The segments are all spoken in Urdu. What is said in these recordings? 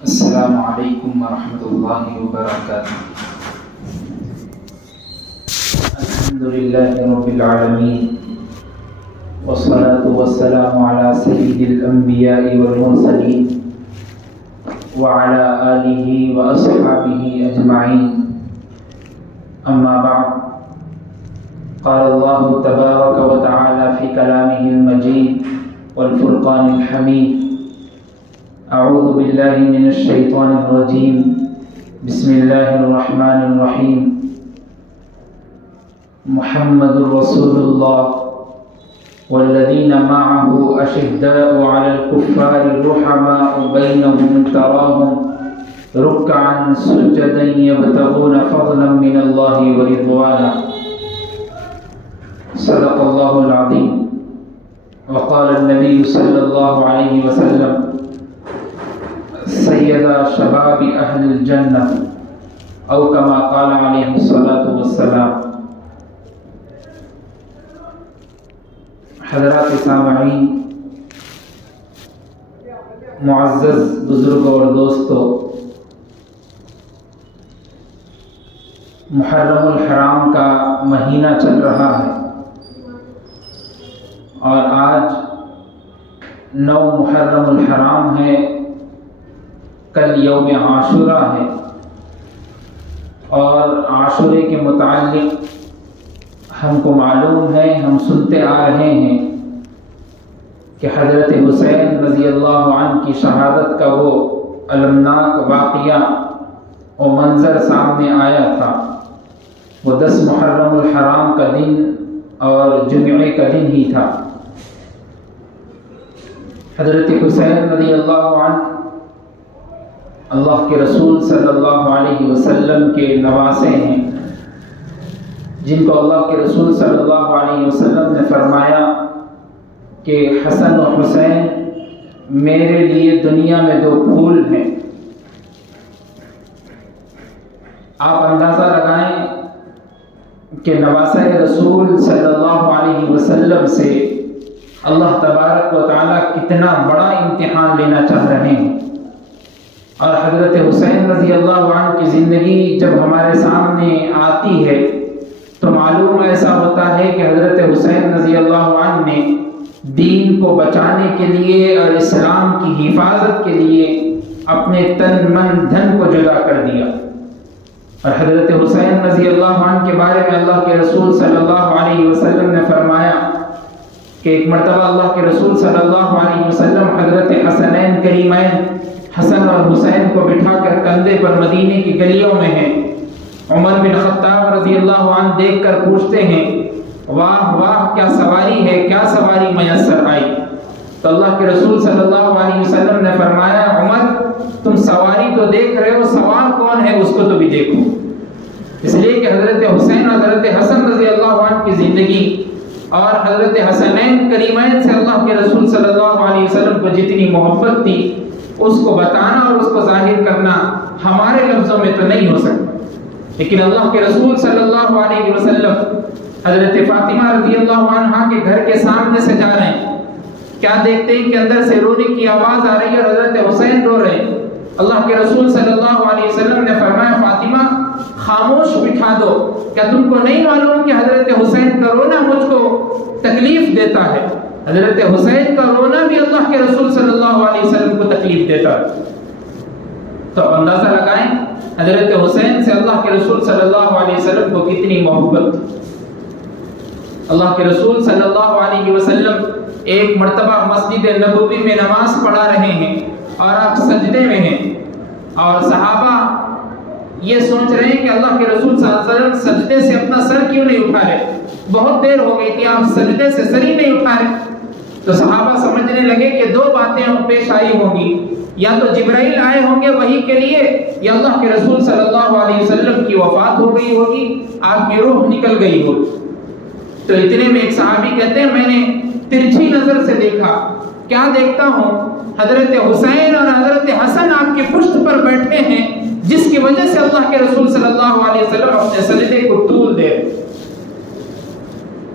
السلام علیکم ورحمۃ اللہ وبرکاتہ۔ الحمد للہ رب العالمین والصلاة والسلام علی سید الانبیاء والمرسلین وعلی آلہ واصحابہ اجمعین، اما بعد، قال اللہ تبارک وتعالی فی کلامہ المجید والفرقان الحمید، اعوذ باللہ من الشیطان الرجیم، بسم اللہ الرحمن الرحیم، محمد رسول اللہ والذین معه اشداء علی الکفار رحماء بینهم تراهم رکعا سجدا یبتغون فضلا من اللہ ورضوانا، صدق اللہ العظیم۔ وقال النبی صلی اللہ علیہ وسلم سیدہ شباب اہل الجنہ، او کما قال علیہ الصلاۃ والسلام۔ حضرات سامعین، معزز بزرگوں اور دوستوں، محرم الحرام کا مہینہ چل رہا ہے اور آج 9 محرم الحرام ہے، کل یوم عاشورہ ہے، اور عاشورے کے متعلق ہم کو معلوم ہے، ہم سنتے آ رہے ہیں کہ حضرت حسین رضی اللہ عنہ کی شہادت کا وہ المناک واقعہ و منظر سامنے آیا تھا۔ وہ 10 محرم الحرام کا دن اور جمعے کا دن ہی تھا۔ حضرت حسین رضی اللہ عنہ اللہ کے رسول صلی اللہ علیہ وسلم کے نواسے ہیں، جن کو اللہ کے رسول صلی اللہ علیہ وسلم نے فرمایا کہ حسن و حسین میرے لیے دنیا میں 2 پھول ہیں۔ آپ اندازہ لگائیں کہ نواسہ رسول صلی اللہ علیہ وسلم سے اللہ تبارک و تعالیٰ کتنا بڑا امتحان لینا چاہ رہے ہیں، اور حضرت حسین رضی اللہ عنہ کی زندگی جب ہمارے سامنے آتی ہے تو معلوم ایسا ہوتا ہے کہ حضرت حسین رضی اللہ عنہ نے دین کو بچانے کے لیے اور اسلام کی حفاظت کے لیے اپنے تن من دھن کو جدا کر دیا۔ اور حضرت حسین رضی اللہ عنہ کے بارے میں اللہ کے رسول صلی اللہ علیہ وسلم نے فرمایا کہ ایک مرتبہ اللہ کے رسول صلی اللہ علیہ وسلم حضرت حسنین کریمین حسن اور حسین کو بٹھا کر کندھے پر مدینے کی گلیوں میں ہیں۔ عمر بن خطاب رضی اللہ عنہ دیکھ کر پوچھتے ہیں، واہ واہ کیا سواری ہے، کیا سواری میسر آئی؟ تو اللہ کے رسول صلی اللہ علیہ وسلم نے فرمایا، عمر تم سواری تو دیکھ رہے ہو، سوار کون ہے اس کو تو بھی دیکھو۔ اس لیے کہ حضرت حسین اور حضرت حسن رضی اللہ عنہ کی زندگی اور حضرت حسنین کریمین سے اللہ کے رسول صلی اللہ علیہ وسلم کو جتنی محبت تھی، اس کو بتانا اور اس کو ظاہر کرنا ہمارے لفظوں میں تو نہیں ہو سکتا۔ لیکن اللہ کے رسول صلی اللہ علیہ وسلم حضرت فاطمہ رضی اللہ عنہا کے گھر کے سامنے سے جا رہے ہیں، کیا دیکھتے ہیں کہ اندر سے رونے کی آواز آ رہی ہے اور حضرت حسین رو رہے ہیں۔ اللہ کے رسول صلی اللہ علیہ وسلم نے فرمایا، فاطمہ خاموش بٹھا دو، کیا تم کو نہیں معلوم کہ حضرت حسین کا رونا مجھ کو تکلیف دیتا ہے؟ حضرت حسین کا رونا بھی اللہ کے رسول صلی اللہ علیہ وسلم کو تکلیف دیتا ہے۔ تو اندازہ لگائیں حضرت حسین سے اللہ کے رسول صلی اللہ علیہ وسلم کو کتنی محبت۔ اللہ کے رسول صلی اللہ علیہ وسلم ایک مرتبہ مسجد نبوی میں نماز پڑھا رہے ہیں اور آپ سجدے میں ہیں، اور صحابہ یہ سوچ رہے ہیں کہ اللہ کے رسول صلی اللہ علیہ وسلم سجدے سے اپنا سر کیوں نہیں اٹھا رہے، بہت دیر ہو گئی تھی آپ سجدے سے سر ہی نہیں اٹھا رہے۔ تو صحابہ سمجھنے لگے کہ 2 باتیں پیش آئی ہوں گی، یا تو جبرائیل آئے ہوں گے وحی کے لیے، یا اللہ کے رسول صلی اللہ علیہ وسلم کی وفات ہو گئی ہوگی، آپ کی روح نکل گئی ہوگی۔ تو اتنے میں ایک صحابی کہتے ہیں، میں نے ترچھی نظر سے دیکھا، کیا دیکھتا ہوں، حضرت حسین اور حضرت حسن آپ کے پشت پر بیٹھے ہیں، جس کی وجہ سے اللہ کے رسول صلی اللہ علیہ وسلم اپنے سجدے کو طول دے۔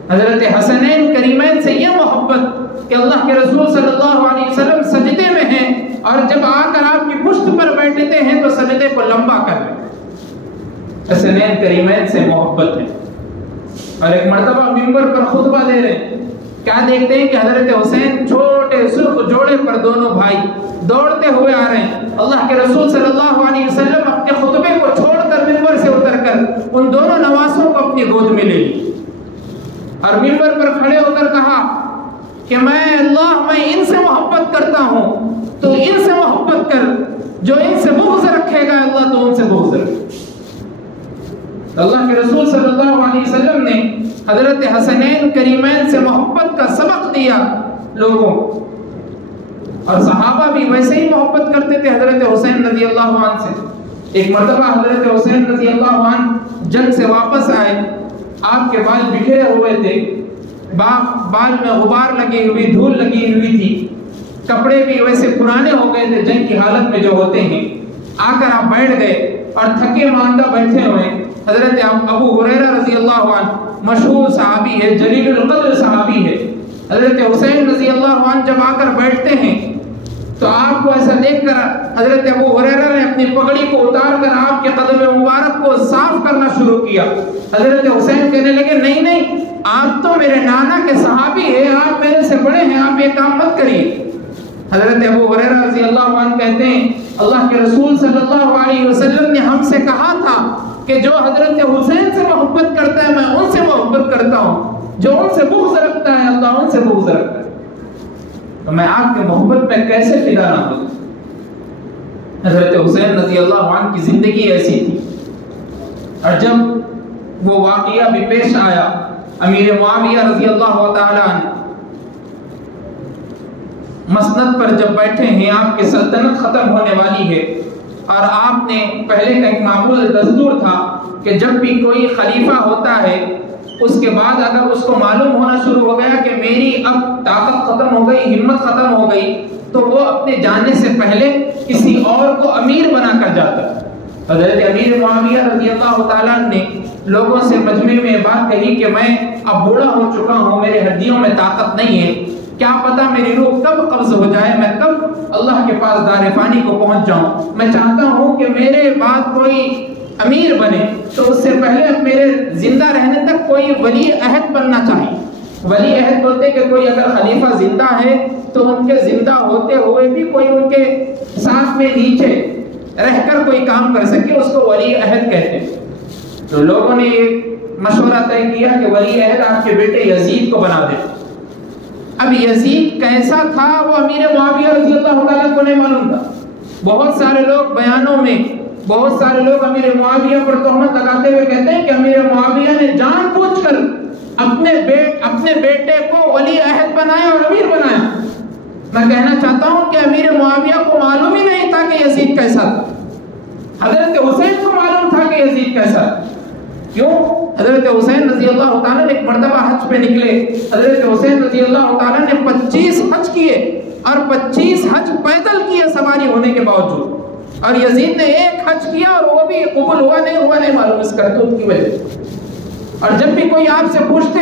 حضرت حسنین کریمین سے یہ محبت کہ اللہ کے رسول صلی اللہ علیہ وسلم سجدے میں ہیں اور جب آ کر آپ کی پشت پر حسنین کریمین سے محبت ہے. اور ایک مرتبہ منبر پر خطبہ دے رہے ہیں, کیا دیکھتے ہیں کہ حضرت حسین چھوٹے سرخ جوڑے پر دونوں بھائی دوڑتے ہوئے آ رہے ہیں. اللہ کے رسول صلی اللہ علیہ وسلم اپنے خطبے کو چھوڑ کر منبر سے اتر کر ان دونوں نواسوں کو اپنی گود میں لے لی اور منبر پر کھڑے ہو کر کہا کہ میں ان سے محبت کرتا ہوں, تو ان سے محبت کر, جو ان سے بغض رکھے گا اللہ تو ان سے بغض رکھے. اللہ کے رسول صلی اللہ علیہ وسلم نے حضرت حسنین کریمین سے محبت کا سبق دیا لوگوں, اور صحابہ بھی ویسے ہی محبت کرتے تھے حضرت حسین رضی اللہ عنہ سے. ایک مرتبہ حضرت حسین رضی اللہ عنہ جنگ سے واپس آئے, آپ کے بال بکھرے ہوئے تھے, بال میں غبار لگی ہوئی, دھول لگی ہوئی تھی, کپڑے بھی ویسے پرانے ہو گئے تھے جنگ کی حالت میں جو ہوتے ہیں. آ کر آپ بیٹھ گئے اور تھکے ماندہ بیٹھے ہوئے. حضرت ابو ہریرہ رضی اللہ عنہ مشہور صحابی ہے, جلیل القدر صحابی ہے. حضرت حسین رضی اللہ عنہ جب آ کر بیٹھتے ہیں تو آپ کو ایسا دیکھ کر حضرت ابو ہریرہ نے اپنی پگڑی کو اتار کر آپ کے قدم مبارک کو صاف کرنا شروع کیا. حضرت حسین کہنے لگے نہیں, آپ تو میرے نانا کے صحابی ہیں, آپ میرے سے بڑے ہیں, آپ یہ کام مت کریے. حضرت ابو ہریرہ رضی اللہ عنہ کہتے ہیں اللہ کے رسول صلی اللہ علیہ وسلم نے ہم سے کہا تھا کہ جو حضرت حسین سے محبت کرتا ہے میں ان سے محبت کرتا ہوں, جو ان سے بغض رکھتا ہے اللہ ان سے بغض رکھتا ہے. تو میں آپ کے محبت میں کیسے فدا نہ ہوں. حضرت حسین رضی اللہ عنہ کی زندگی ایسی تھی, اور جب وہ واقعہ بھی پیش آیا, امیر معاویہ رضی اللہ تعالی عنہ مسند پر جب بیٹھے ہیں, آپ کی سلطنت ختم ہونے والی ہے, اور آپ نے پہلے کا ایک معمول دستور تھا کہ جب بھی کوئی خلیفہ ہوتا ہے اس کے بعد اگر اس کو معلوم ہونا شروع ہو گیا کہ میری اب طاقت ختم ہو گئی, ہمت ختم ہو گئی, تو وہ اپنے جانے سے پہلے کسی اور کو امیر بنا کر جاتا. حضرت امیر معاویہ رضی اللہ تعالیٰ نے لوگوں سے مجمع میں بات کہی کہ میں اب بوڑھا ہو چکا ہوں, میرے ہڈیوں میں طاقت نہیں ہے, کیا پتا میری روح کب قبض ہو جائے, میں کب اللہ کے پاس دار فانی کو پہنچ جاؤں. میں چاہتا ہوں کہ میرے بعد کوئی امیر بنے, تو اس سے پہلے میرے زندہ رہنے تک کوئی ولی عہد بننا چاہیے. ولی عہد بولتے کہ کوئی اگر خلیفہ زندہ ہے تو ان کے زندہ ہوتے ہوئے بھی کوئی ان کے ساتھ میں نیچے رہ کر کوئی کام کر سکے, اس کو ولی عہد کہتے ہیں. تو لوگوں نے ایک مشورہ طے کیا کہ ولی عہد آپ کے بیٹے یزید کو بنا دیں. اب یزید کیسا تھا وہ امیر معاویہ رضی اللہ تعالیٰ کو نہیں معلوم تھا. بہت سارے لوگ بیانوں میں, بہت سارے لوگ امیر معاویہ پر تہمت لگاتے ہوئے کہتے ہیں کہ امیر معاویہ نے جان بوجھ کر اپنے بیٹے کو ولی عہد بنایا اور امیر بنایا. میں کہنا چاہتا ہوں کہ امیر معاویہ کو معلوم ہی نہیں تھا کہ یزید کیسا تھا. حضرت حسین کو معلوم تھا کہ یزید کیسا تھا. کیوں؟ حضرت حسین رضی اللہ تعالیٰ نے ایک مرتبہ حج پہ نکلے. حضرت حسین رضی اللہ تعالیٰ نے 25 حج کیے, اور 25 حج پیدل کیے سواری ہونے کے باوجود, اور یزید نے ایک حج کیا اور وہ بھی قبول ہوا نہیں معلوم اس کرتوت کی وجہ سے. اور جب بھی کوئی آپ سے پوچھتے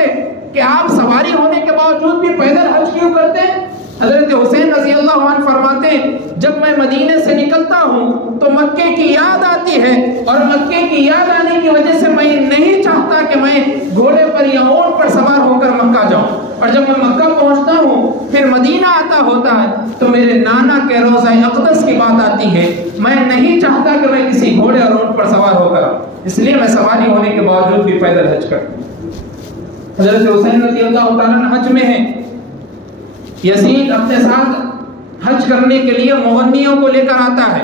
کہ آپ سواری ہونے کے باوجود بھی پیدل حج کیوں کرتے ہیں, حضرت حسین رضی اللہ عنہ فرماتے ہیں جب میں مدینے سے نکلتا ہوں تو مکے کی یاد آتی ہے, اور مکے کی یاد آنے کی وجہ سے میں نہیں چاہتا کہ میں گھوڑے پر یا اونٹ پر سوار ہو کر مکہ جاؤں, اور جب میں مکہ پہنچتا ہوں پھر مدینہ آتا ہوتا ہے تو میرے نانا کے روضہ اقدس کی بات آتی ہے, میں نہیں چاہتا کہ میں کسی گھوڑے اور اونٹ پر سوار ہو کر, اس لیے میں سواری ہونے کے باوجود بھی پیدل حج کرتا ہوں. حضرت حسین رضی اللہ تعالیٰ حج میں ہیں. یزید اپنے ساتھ حج کرنے کے لیے مغنیوں کو لے کر آتا ہے,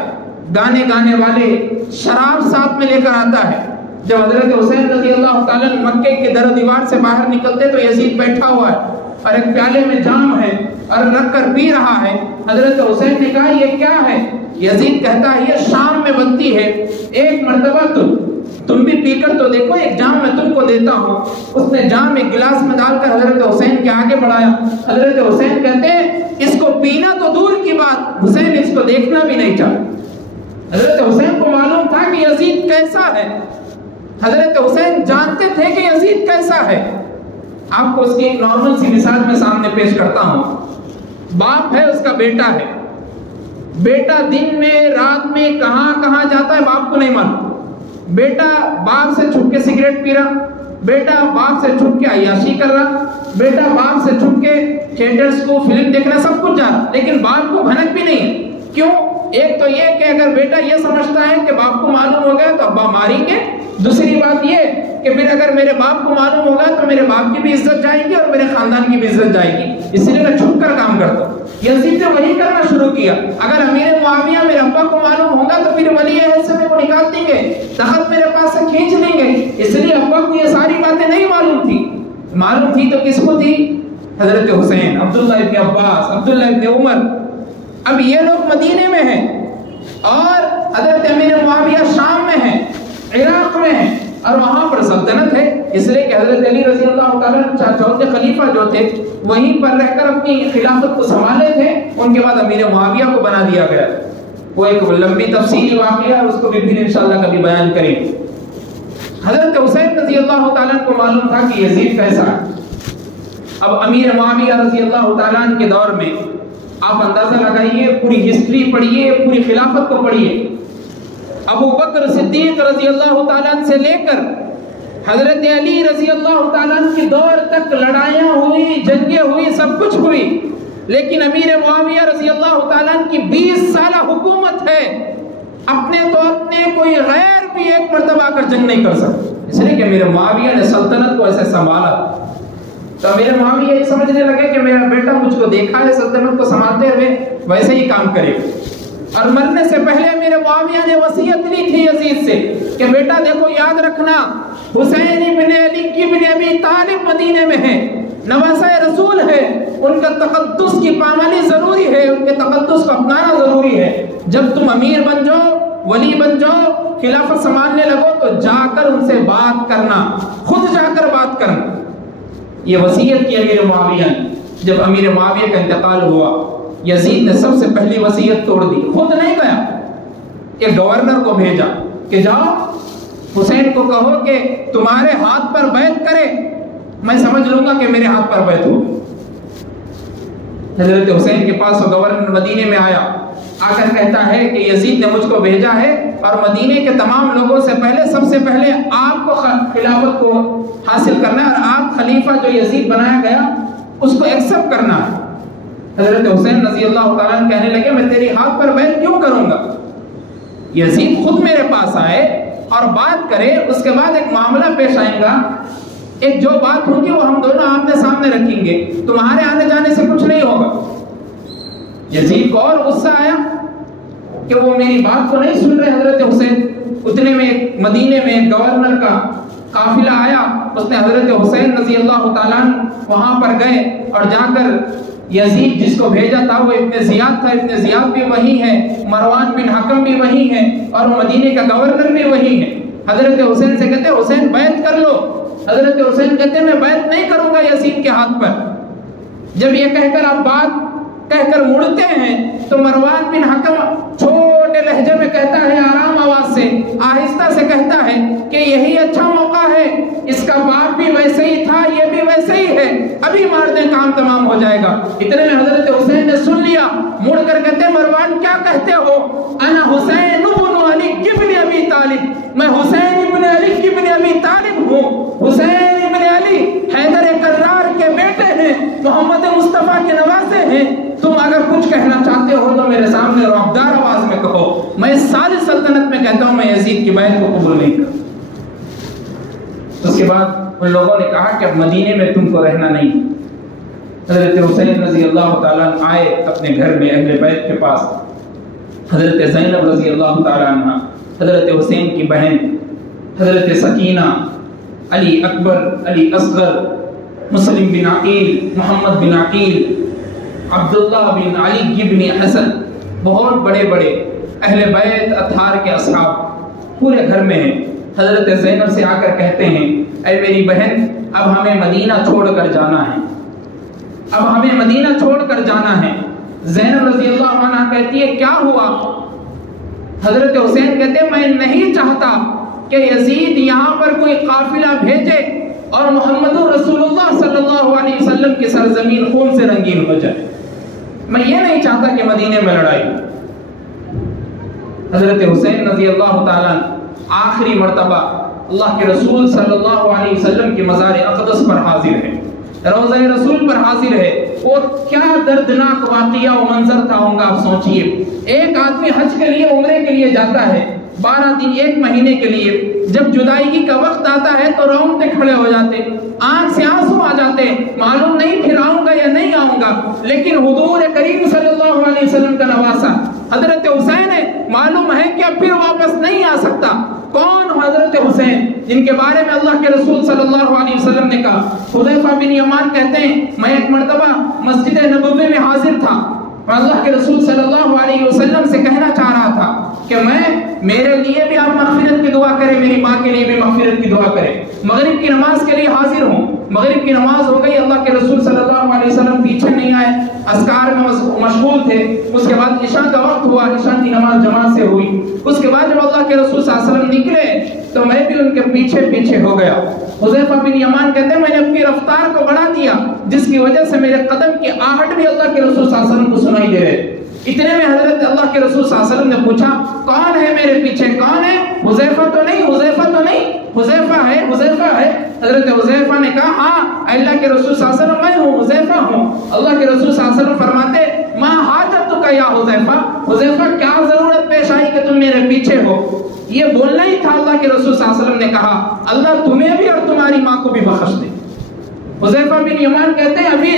گانے گانے والے, شراب ساتھ میں لے کر آتا ہے. جب حضرت حسین رضی اللہ تعالیٰ مکے کے در و دیوار سے باہر نکلتے تو یزید بیٹھا ہوا ہے اور ایک پیالے میں جام ہے اور رکھ کر پی رہا ہے. حضرت حسین نے کہا یہ کیا ہے؟ یزید کہتا ہے یہ شام میں بنتی ہے, ایک مرتبہ تم بھی پی کر تو دیکھو, ایک جام میں تم کو دیتا ہوں. اس نے جام ایک گلاس میں ڈال کر حضرت حسین کے آگے بڑھایا. حضرت حسین کہتے ہیں اس کو پینا تو دور کی بات, حسین اس کو دیکھنا بھی نہیں چاہتا. حضرت حسین کو معلوم تھا کہ یزید کیسا ہے, حضرت حسین جانتے تھے کہ یزید کیسا ہے. آپ کو اس کی ایک نارمل سی مثال میں سامنے پیش کرتا ہوں. باپ ہے, اس کا بیٹا ہے. بیٹا دن میں رات میں کہاں کہاں جاتا ہے باپ کو نہیں معلوم. بیٹا باپ سے چھپ کے سگریٹ پی رہا، بیٹا باپ سے چھپ کے عیاشی کر رہا، بیٹا باپ سے چھپ کے تھیٹرز کو فلم دیکھنا، سب کچھ جا رہا، لیکن باپ کو بھنک بھی نہیں ہے۔ کیوں؟ ایک تو یہ کہ اگر بیٹا یہ سمجھتا ہے کہ باپ کو معلوم ہو گیا تو ابا ماریں گے، دوسری بات یہ کہ پھر اگر میرے باپ کو معلوم ہوگا تو میرے باپ کی بھی عزت جائے گی اور میرے خاندان کی بھی عزت جائے گی، اس لیے میں چھپ کر کام کرتا ہوں۔ یزید نے وہی کرنا شروع کیا، اگر امیر معاویہ میرے ابا کو معلوم ہوگا تو پھر ولی عہد سے میرے کو نکال دیں گے، تخت میرے پاس سے کھینچ لیں گے، اس لیے ابا کو یہ ساری باتیں نہیں معلوم تھی۔ معلوم تھی تو کس کو تھی؟ حضرت حسین، عبداللہ ابن عباس، عبداللہ ابن عمر۔ اب یہ لوگ مدینے میں ہیں اور حضرت امیر معاویہ شام میں ہیں، عراق میں ہیں، اور وہاں پر سلطنت ہے، اس لیے کہ حضرت علی رضی اللہ تعالیٰ چوتھے خلیفہ جو تھے وہیں پر رہ کر اپنی خلافت کو سنبھالے تھے، ان کے بعد امیر معاویہ کو بنا دیا گیا۔ وہ ایک لمبی تفصیلی واقعہ ہے، اس کو بھی پھر انشاءاللہ کبھی بیان کریں۔ حضرت حسین رضی اللہ تعالیٰ کو معلوم تھا کہ یزید کیسا ہے۔ اب امیر معاویہ رضی اللہ تعالیٰ کے دور میں آپ اندازہ لگائیے، پوری ہسٹری پڑھیے، پوری خلافت کو پڑھیے، ابو بکر صدیق رضی اللہ تعالیٰ سے لے کر حضرت علی رضی اللہ تعالیٰ کی دور تک لڑائیاں ہوئی، جنگیں ہوئی، سب کچھ ہوئی، لیکن امیر معاویہ رضی اللہ تعالیٰ کی 20 سالہ حکومت ہے، اپنے تو اپنے کوئی غیر بھی ایک مرتبہ آ کر جنگ نہیں کر سکتے، اس لیے کہ امیر معاویہ نے سلطنت کو ایسے سنبھالا۔ تو امیر معاویہ یہ سمجھنے لگے کہ میرا بیٹا مجھ کو دیکھا ہے سلطنت کو سنبھالتے ہوئے، ویسے ہی کام کرے، اور مرنے سے پہلے میرے معاویہ نے وصیت لی تھی یزید سے کہ بیٹا دیکھو یاد رکھنا، حسین ابن علی ابن ابی طالب مدینے میں ہیں، نواسۂ رسول ہے، ان کا تقدس کی پامالی ضروری ہے، ان کے تقدس کو اپنانا ضروری ہے، جب تم امیر بن جاؤ، ولی بن جاؤ، خلافت سنبھالنے لگو تو جا کر ان سے بات کرنا، خود جا کر بات کرنا۔ یہ وصیت کی امیر معاویہ نے۔ جب امیر معاویہ کا انتقال ہوا، یزید نے سب سے پہلی وصیت توڑ دی، خود نہیں گیا، ایک گورنر کو بھیجا کہ جاؤ حسین کو کہو کہ تمہارے ہاتھ پر بیعت کرے، میں سمجھ لوں گا کہ میرے ہاتھ پر بیعت ہو۔ حضرت حسین کے پاس وہ گورنر مدینے میں آیا، آ کر کہتا ہے کہ یزید نے مجھ کو بھیجا ہے اور مدینے کے تمام لوگوں سے پہلے سب سے پہلے آپ کو خلافت کو حاصل کرنا ہے، اور آپ خلیفہ جو یزید بنایا گیا اس کو ایکسپٹ کرنا ہے۔ حضرت حسین رضی اللہ تعالیٰ کہنے لگے میں تیری ہاتھ پر بیعت کیوں کروں گا؟ یزید خود میرے پاس آئے اور بات کرے، اس کے بعد ایک معاملہ پیش آئے گا، ایک جو بات ہوگی وہ ہم دونوں آمنے سامنے رکھیں گے، تمہارے آنے جانے سے کچھ نہیں ہوگا۔ یزید کو اور غصہ آیا کہ وہ میری بات کو نہیں سن رہے حضرت حسین۔ اتنے میں مدینے میں گورنر کا قافلہ آیا، اس نے حضرت حسین رضی اللہ تعالیٰ وہاں پر گئے اور جا کر یزید جس کو بھیجا تھا وہ ابن زیاد تھا، ابن زیاد بھی وہی ہے، مروان بن حکم بھی وہی ہے، اور مدینے کا گورنر بھی وہی ہے۔ حضرت حسین سے کہتے حسین بیعت کر لو، حضرت حسین کہتے میں بیعت نہیں کروں گا یزید کے ہاتھ پر۔ جب یہ کہہ کر آپ بات کہہ کر مڑتے ہیں تو مروان بن حکم چھوٹے لہجے میں کہتا ہے، آرام آواز سے، آہستہ سے کہتا ہے کہ یہی اچھا موقع ہے، اس کا باپ بھی ویسے ہی تھا، یہ بھی ویسے ہی ہے، ابھی مار دیں کام تمام ہو جائے گا۔ اتنے میں حضرت حسین نے سن لیا، مڑ کر کہتے مروان کیا کہتے ہو؟ انا حسین ابن علی ابن ابی طالب، میں حسین ابن علی ابن ابی طالب ہوں۔ حسین ابن علی حیدر کرار کے بیٹے ہیں، محمد مصطفیٰ کے نواسے ہیں، تم اگر کچھ کہنا چاہتے ہو تو میرے سامنے رعبدار آواز میں کہو، میں ساری سلطنت میں کہتا ہوں میں یزید کی بیعت کو قبول نہیں کرتا۔ اس کے بعد ان لوگوں نے کہا کہ اب مدینے میں تم کو رہنا نہیں۔ حضرت حسین رضی اللہ تعالیٰ آئے اپنے گھر میں اہل بیت کے پاس، حضرت زینب رضی اللہ تعالیٰ عنہ، حضرت حسین کی بہن حضرت سکینہ، علی اکبر، علی اصغر، مسلم بن عقیل، محمد بن عقیل، عبداللہ بن علی بن حسن، بہت بڑے بڑے اہل بیت اطہار کے اصحاب پورے گھر میں ہیں۔ حضرت زینب سے آ کر کہتے ہیں اے میری بہن اب ہمیں مدینہ چھوڑ کر جانا ہے، اب ہمیں مدینہ چھوڑ کر جانا ہے۔ زینب رضی اللہ عنہ کہتی ہے کیا ہوا؟ حضرت حسین کہتے ہیں میں نہیں چاہتا کہ یزید یہاں پر کوئی قافلہ بھیجے اور محمد رسول اللہ صلی اللہ علیہ وسلم کی سرزمین خون سے رنگین ہو جائے، میں یہ نہیں چاہتا کہ مدینے میں لڑائی۔ حضرت حسین رضی اللہ تعالیٰ آخری مرتبہ اللہ کے رسول صلی اللہ علیہ وسلم کی مزار اقدس پر حاضر ہے، روضہ رسول پر حاضر ہے، اور کیا دردناک واقعہ و منظر تھا ہوگا آپ سوچئے۔ ایک آدمی حج کے لیے عمرے کے لیے جاتا ہے 12 دن 1 مہینے کے لیے، جب جدائیگی کا وقت آتا ہے تو رونگٹے کھڑے ہو جاتے، آنکھ سے آنسو آ جاتے، معلوم نہیں پھر آؤں گا یا نہیں آؤں گا، لیکن حضور کریم صلی اللہ علیہ وسلم کا نواسا حضرت حسین ہے، معلوم ہے کہ اب پھر واپس نہیں آ سکتا۔ کون حضرت حسین، جن کے بارے میں اللہ کے رسول صلی اللہ علیہ وسلم نے کہا، حذیفہ بن یمان کہتے ہیں میں ایک مرتبہ مسجد نبوی میں حاضر تھا اور اللہ کے رسول صلی اللہ علیہ وسلم سے کہنا چاہ رہا تھا کہ میرے لیے بھی آپ مغفرت کی دعا کریں، میری ماں کے لیے بھی مغفرت کی دعا کریں۔ مغرب کی نماز کے لیے حاضر ہوں، مغرب کی نماز ہو گئی، اللہ کے رسول صلی اللہ علیہ وسلم پیچھے نہیں آئے، اذکار میں مشغول تھے۔ اس کے بعد عشاء کا وقت ہوا، عشاء کی نماز جماعت سے ہوئی۔ اس کے بعد جب اللہ کے رسول صلی اللہ علیہ وسلم نکلے تو میں بھی ان کے پیچھے پیچھے ہو گیا۔ حذیفہ بن یمان کہتے ہیں میں نے اپنی رفتار کو بڑھا دیا، جس کی وجہ سے میرے قدم کی آہٹ بھی اللہ کے رسول صلی اللہ علیہ وسلم کو سنائی دے رہے۔ اتنے میں حضرت اللہ کے رسول صلی اللہ علیہ وسلم نے پوچھا کون ہے میرے پیچھے، کون ہے؟ حذیفہ تو نہیں، حذیفہ تو نہیں، حذیفہ ہے، حذیفہ ہے۔ حضرت حذیفہ نے کہا ہاں اللہ کے رسول صلی اللہ علیہ وسلم میں ہوں، حذیفہ ہوں۔ اللہ کے رسول صلی اللہ علیہ وسلم فرماتے ما حاجتک یا حذیفہ، حذیفہ کیا ضرورت پیش آئی کہ تم میرے پیچھے ہو؟ یہ بولنا ہی تھا اللہ کے رسول صلی اللہ علیہ وسلم نے کہا اللہ تمہیں بھی اور تمہاری ماں کو بھی بخش دے۔ حذیفہ بن یمان کہتے ہیں ابھی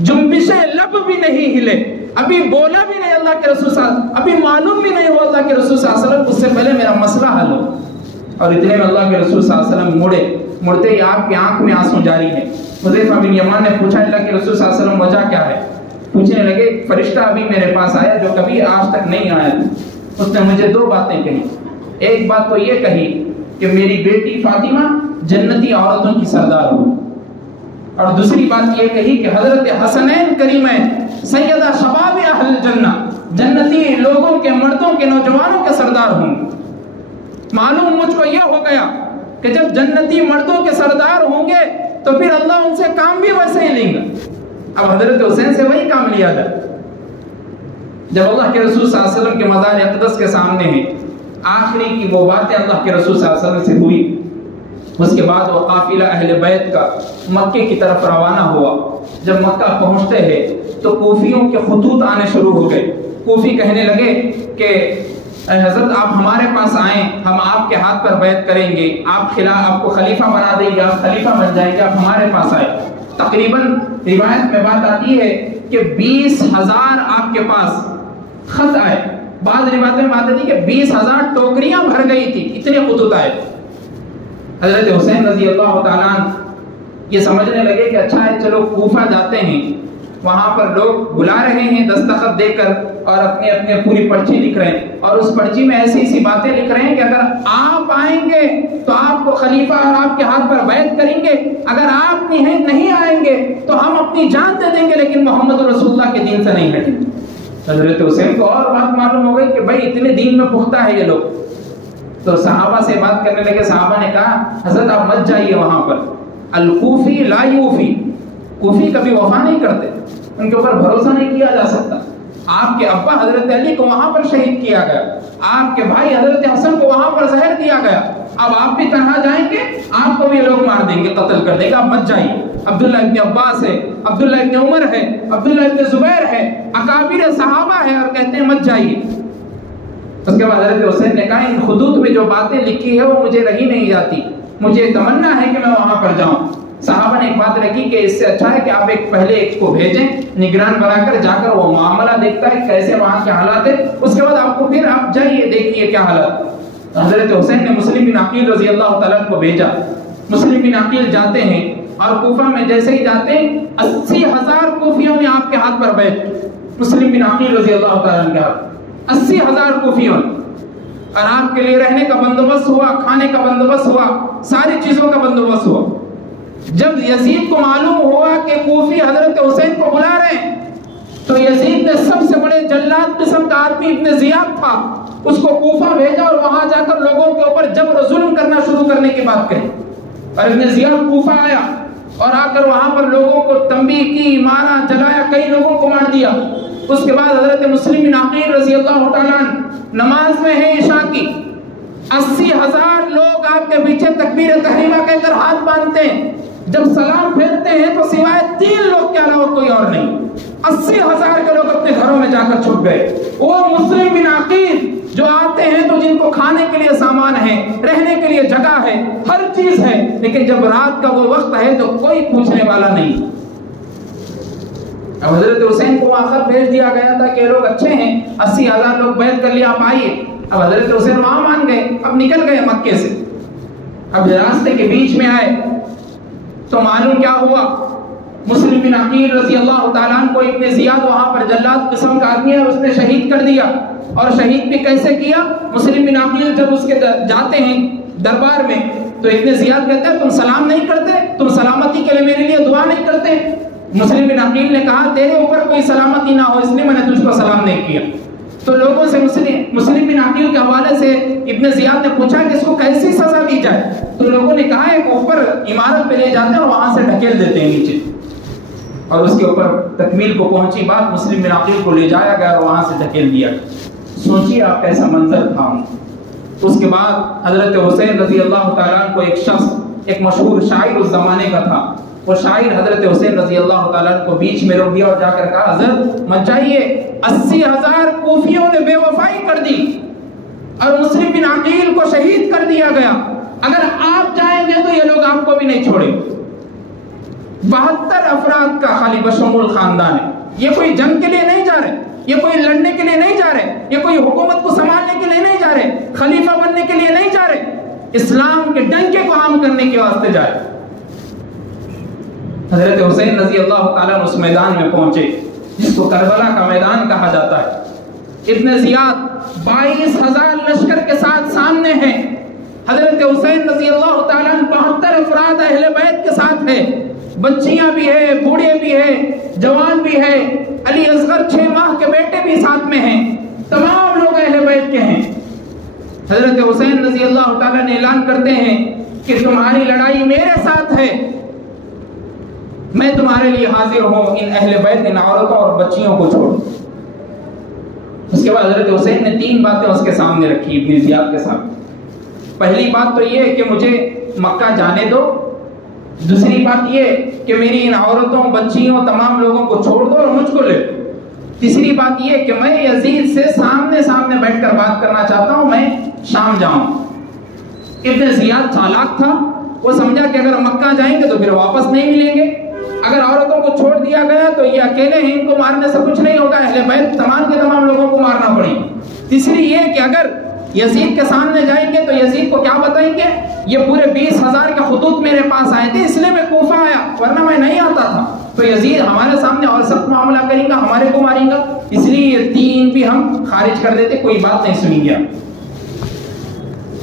جنبش لب بھی نہیں ہلے، ابھی بولا بھی نہیں اللہ کے رسول صلی اللہ علیہ وسلم، ابھی معلوم بھی نہیں ہوا اللہ کے رسول صلی اللہ علیہ وسلم اس سے پہلے میرا مسئلہ حل ہو۔ اور اتنے میں اللہ کے رسول صلی اللہ علیہ وسلم مڑتے ہی آپ کی آنکھ میں آنسو جاری ہے۔ حذیفہ بن یمان نے پوچھا اللہ کے رسول صلی اللہ علیہ وسلم وجہ کیا ہے؟ پوچھنے لگے فرشتہ ابھی میرے پاس آیا جو کبھی آج تک نہیں آیا تھا، اس نے مجھے 2 باتیں کہی۔ ایک بات تو یہ کہی کہ میری بیٹی فاطمہ جنتی عورتوں کی سردار ہو، اور دوسری بات یہ کہی کہ حضرت حسنین کریمین سیدہ شباب اہل الجنہ، جنتی لوگوں کے مردوں کے نوجوانوں کے سردار ہوں۔ معلوم مجھ کو یہ ہو گیا کہ جب جنتی مردوں کے سردار ہوں گے تو پھر اللہ ان سے کام بھی ویسے ہی لیں گا۔ اب حضرت حسین سے وہی کام لیا جائے۔ جب اللہ کے رسول صلی اللہ علیہ وسلم کے مزار اقدس کے سامنے ہیں، آخری کی وہ باتیں اللہ کے رسول صلی اللہ علیہ وسلم سے ہوئی، اس کے بعد وہ قافلہ اہل بیت کا مکے کی طرف روانہ ہوا۔ جب مکہ پہنچتے ہیں تو کوفیوں کے خطوط آنے شروع ہو گئے۔ کوفی کہنے لگے کہ حضرت آپ ہمارے پاس آئیں، ہم آپ کے ہاتھ پر بیعت کریں گے، آپ کو خلیفہ بنا دیں گے، آپ خلیفہ بن جائیں گے، آپ ہمارے پاس آئیں۔ تقریباً روایت میں بات آتی ہے کہ 20,000 آپ کے پاس خط آئے، بعض روایتوں میں بات آتی ہے کہ 20,000 ٹوکریاں بھر گئی تھی، اتنے خطوط آئے۔ حضرت حسین رضی اللہ تعالیٰ عنہ یہ سمجھنے لگے کہ اچھا ہے چلو کوفہ جاتے ہیں، وہاں پر لوگ بلا رہے ہیں دستخط دے کر اور اپنے اپنے پوری پرچی لکھ رہے ہیں، اور اس پرچی میں ایسی ایسی باتیں لکھ رہے ہیں کہ اگر آپ آئیں گے تو آپ کو خلیفہ اور آپ کے ہاتھ پر بیعت کریں گے، اگر آپ نہیں آئیں گے تو ہم اپنی جان دے دیں گے لیکن محمد رسول اللہ کے دین سے نہیں ہٹیں گے۔ حضرت حسین کو اور بات معلوم ہو گئی کہ بھائی اتنے دین میں پختہ ہے یہ لوگ، تو صحابہ سے بات کرنے لگے۔ صحابہ نے کہا حضرت آپ مت جائیے وہاں پر، الکوفی لا یوفی، کوفی کبھی وفا نہیں کرتے، ان کے اوپر بھروسہ نہیں کیا جا سکتا۔ آپ کے ابا حضرت علی کو وہاں پر شہید کیا گیا، آپ کے بھائی حضرت حسن کو وہاں پر زہر دیا گیا، اب آپ بھی تنہا جائیں گے آپ کو بھی لوگ مار دیں گے، قتل کر دیں گے، آپ مت جائیے۔ عبداللہ ابن عباس ہے، عبداللہ ابن عمر ہے، عبداللہ ابن زبیر ہے، اکابر صحابہ ہے، اور کہتے ہیں مت جائیے۔ اس کے بعد حضرت حسین نے کہا ان خطوط میں جو باتیں لکھی ہے وہ مجھے رہی نہیں جاتی، مجھے تمنا ہے کہ میں وہاں پر جاؤں۔ صحابہ نے ایک بات رکھی کہ اس سے اچھا ہے کہ آپ پہلے ایک کو بھیجیں نگران بنا کر، جا کر وہ معاملہ دیکھتا ہے کیسے وہاں کے حالات ہیں، اس کے بعد آپ کو پھر آپ جائیے دیکھیے کیا حالات۔ حضرت حسین نے مسلم بن عقیل رضی اللہ تعالیٰ کو بھیجا۔ مسلم بن عقیل جاتے ہیں اور کوفہ میں جیسے ہی جاتے ہیں 80,000 کوفیوں نے آپ کے ہاتھ پر بیعت، مسلم بن عقیل رضی اللہ تعالیٰ کے ہاتھ 80,000 کوفیوں، اور آپ کے لیے رہنے کا بندوبست ہوا، کھانے کا بندوبست ہوا، ساری چیزوں کا بندوبست ہوا۔ جب یزید کو معلوم ہوا کہ کوفی حضرت حسین کو بلا رہے ہیں تو یزید نے سب سے بڑے جلاد قسم کا آدمی ابن زیاد تھا، اس کو کوفہ بھیجا اور وہاں جا کر لوگوں کے اوپر جبر و ظلم کرنا شروع کرنے کی بات کہی۔ اور ابن زیاد کوفہ آیا اور آ کر وہاں پر لوگوں کو تنبیہ کی، مارا، جلایا، کئی لوگوں کو مار دیا۔ اس کے بعد حضرت مسلم بن عقیل رضی اللہ تعالیٰ عنہ نماز میں ہے عشاء کی، 80,000 لوگ آپ کے پیچھے تکبیر تحریمہ کہہ کر ہاتھ باندھتے ہیں، جب سلام پھیرتے ہیں تو سوائے 3 لوگ کے علاوہ کوئی اور نہیں۔ 80,000 کے لوگ اپنے گھروں میں جا کر چھپ گئے۔ وہ مسلم بن عقیل جو آتے ہیں تو جن کو کھانے کے لیے سامان ہے، رہنے کے لیے جگہ ہے، ہر چیز ہے، لیکن جب رات کا وہ وقت ہے تو کوئی پوچھنے والا نہیں۔ اب حضرت حسین کو آخر بھیج دیا گیا تھا کہ لوگ اچھے ہیں، 80,000 لوگ بیعت کر لیا، آپ آئیے۔ اب حضرت حسین وہاں مان گئے، اب نکل گئے مکے سے۔ اب راستے کے بیچ میں آئے تو معلوم کیا ہوا، مسلم بن عقیل رضی اللہ تعالیٰ عنہ کو ابن زیاد وہاں پر جلاد قسم کا آدمی ہے، اس نے شہید کر دیا۔ اور شہید بھی کیسے کیا؟ مسلم بن عقیل جب اس کے جاتے ہیں دربار میں تو ابن زیاد کہتے ہیں تم سلام نہیں کرتے، تم سلامتی کے لیے میرے لیے دعا نہیں کرتے؟ مسلم بن عقیل نے کہا تیرے اوپر کوئی سلامتی نہ ہو اس لیے میں نے تجھ کو سلام نہیں کیا۔ تو لوگوں سے مسلم بن عقیل کے حوالے سے ابن زیاد نے پوچھا کہ اس کو کیسی سزا دی جائے؟ تو لوگوں نے کہا ایک اوپر عمارت پہ لے جاتے ہیں اور وہاں سے ڈھکیل دیتے ہیں نیچے، اور اس کے اوپر تکمیل کو پہنچی بات، مسلم بن عقیل کو لے جایا گیا اور وہاں سے ڈھکیل دیا۔ سوچیے آپ کیسا منظر تھا۔ اس کے بعد حضرت حسین رضی اللہ تعالیٰ عنہ کو ایک شخص، ایک مشہور شاعر اس زمانے کا تھا، وہ شاعر حضرت حسین رضی اللہ تعالیٰ عنہ کو بیچ میں روک دیا اور جا کر کہا حضرت مت جائیے، 80,000 کوفیوں نے بے وفائی کر دی اور مسلم بن عقیل کو شہید کر دیا گیا، اگر آپ جائیں گے تو یہ لوگ آپ کو بھی نہیں چھوڑیں۔ 72 افراد کا خالی بشمول خاندان ہے، یہ کوئی جنگ کے لیے نہیں جا رہے، یہ کوئی لڑنے کے لیے نہیں جا رہے، یہ کوئی حکومت کو سنبھالنے کے لیے نہیں جا رہے، خلیفہ بننے کے لیے نہیں جا رہے، اسلام کے ڈنکے کو عام کرنے کے واسطے جائے۔ حضرت حسین رضی اللہ تعالیٰ اس میدان میں پہنچے جس کو کربلا کا میدان کہا جاتا ہے۔ ابن زیاد 22,000 لشکر کے ساتھ سامنے ہیں، حضرت حسین رضی اللہ تعالیٰ 72 افراد اہل بیت کے ساتھ ہیں، بچیاں بھی ہیں، بوڑھے بھی ہیں، جوان بھی ہیں، علی اصغر 6 ماہ کے بیٹے بھی ساتھ میں ہیں، تمام لوگ اہل بیت کے ہیں۔ حضرت حسین رضی اللہ تعالیٰ نے اعلان کرتے ہیں کہ تمہاری لڑائی میرے ساتھ ہے، میں تمہارے لیے حاضر ہوں، ان اہل بیت، ان عورتوں اور بچیوں کو چھوڑ۔ اس کے بعد حضرت حسین نے 3 باتیں اس کے سامنے رکھی ابن زیاد کے سامنے۔ پہلی بات تو یہ کہ مجھے مکہ جانے دو، دوسری بات یہ کہ میری ان عورتوں، بچیوں، تمام لوگوں کو چھوڑ دو اور مجھ کو لے دو، تیسری بات یہ کہ میں یزید سے سامنے بیٹھ کر بات کرنا چاہتا ہوں، میں شام جاؤں۔ ابن زیاد چالاک تھا، وہ سمجھا کہ اگر مکہ جائیں گے تو پھر واپس نہیں ملیں گے، اگر عورتوں کو چھوڑ دیا گیا تو یہ اکیلے ہیں، ان کو مارنے سے کچھ نہیں ہوگا، اہل بیت تمام کے تمام لوگوں کو مارنا پڑے گا۔ تیسری یہ کہ اگر یزید کے سامنے جائیں گے تو یزید کو کیا بتائیں گے، یہ پورے 20,000 کے خطوط میرے پاس آئے تھے اس لیے میں کوفہ آیا، ورنہ میں نہیں آتا تھا، تو یزید ہمارے سامنے اور سخت معاملہ کرے گا، ہمارے کو مارے گا، اس لیے یہ 3 بھی ہم خارج کر دیتے، کوئی بات نہیں سنیں گے۔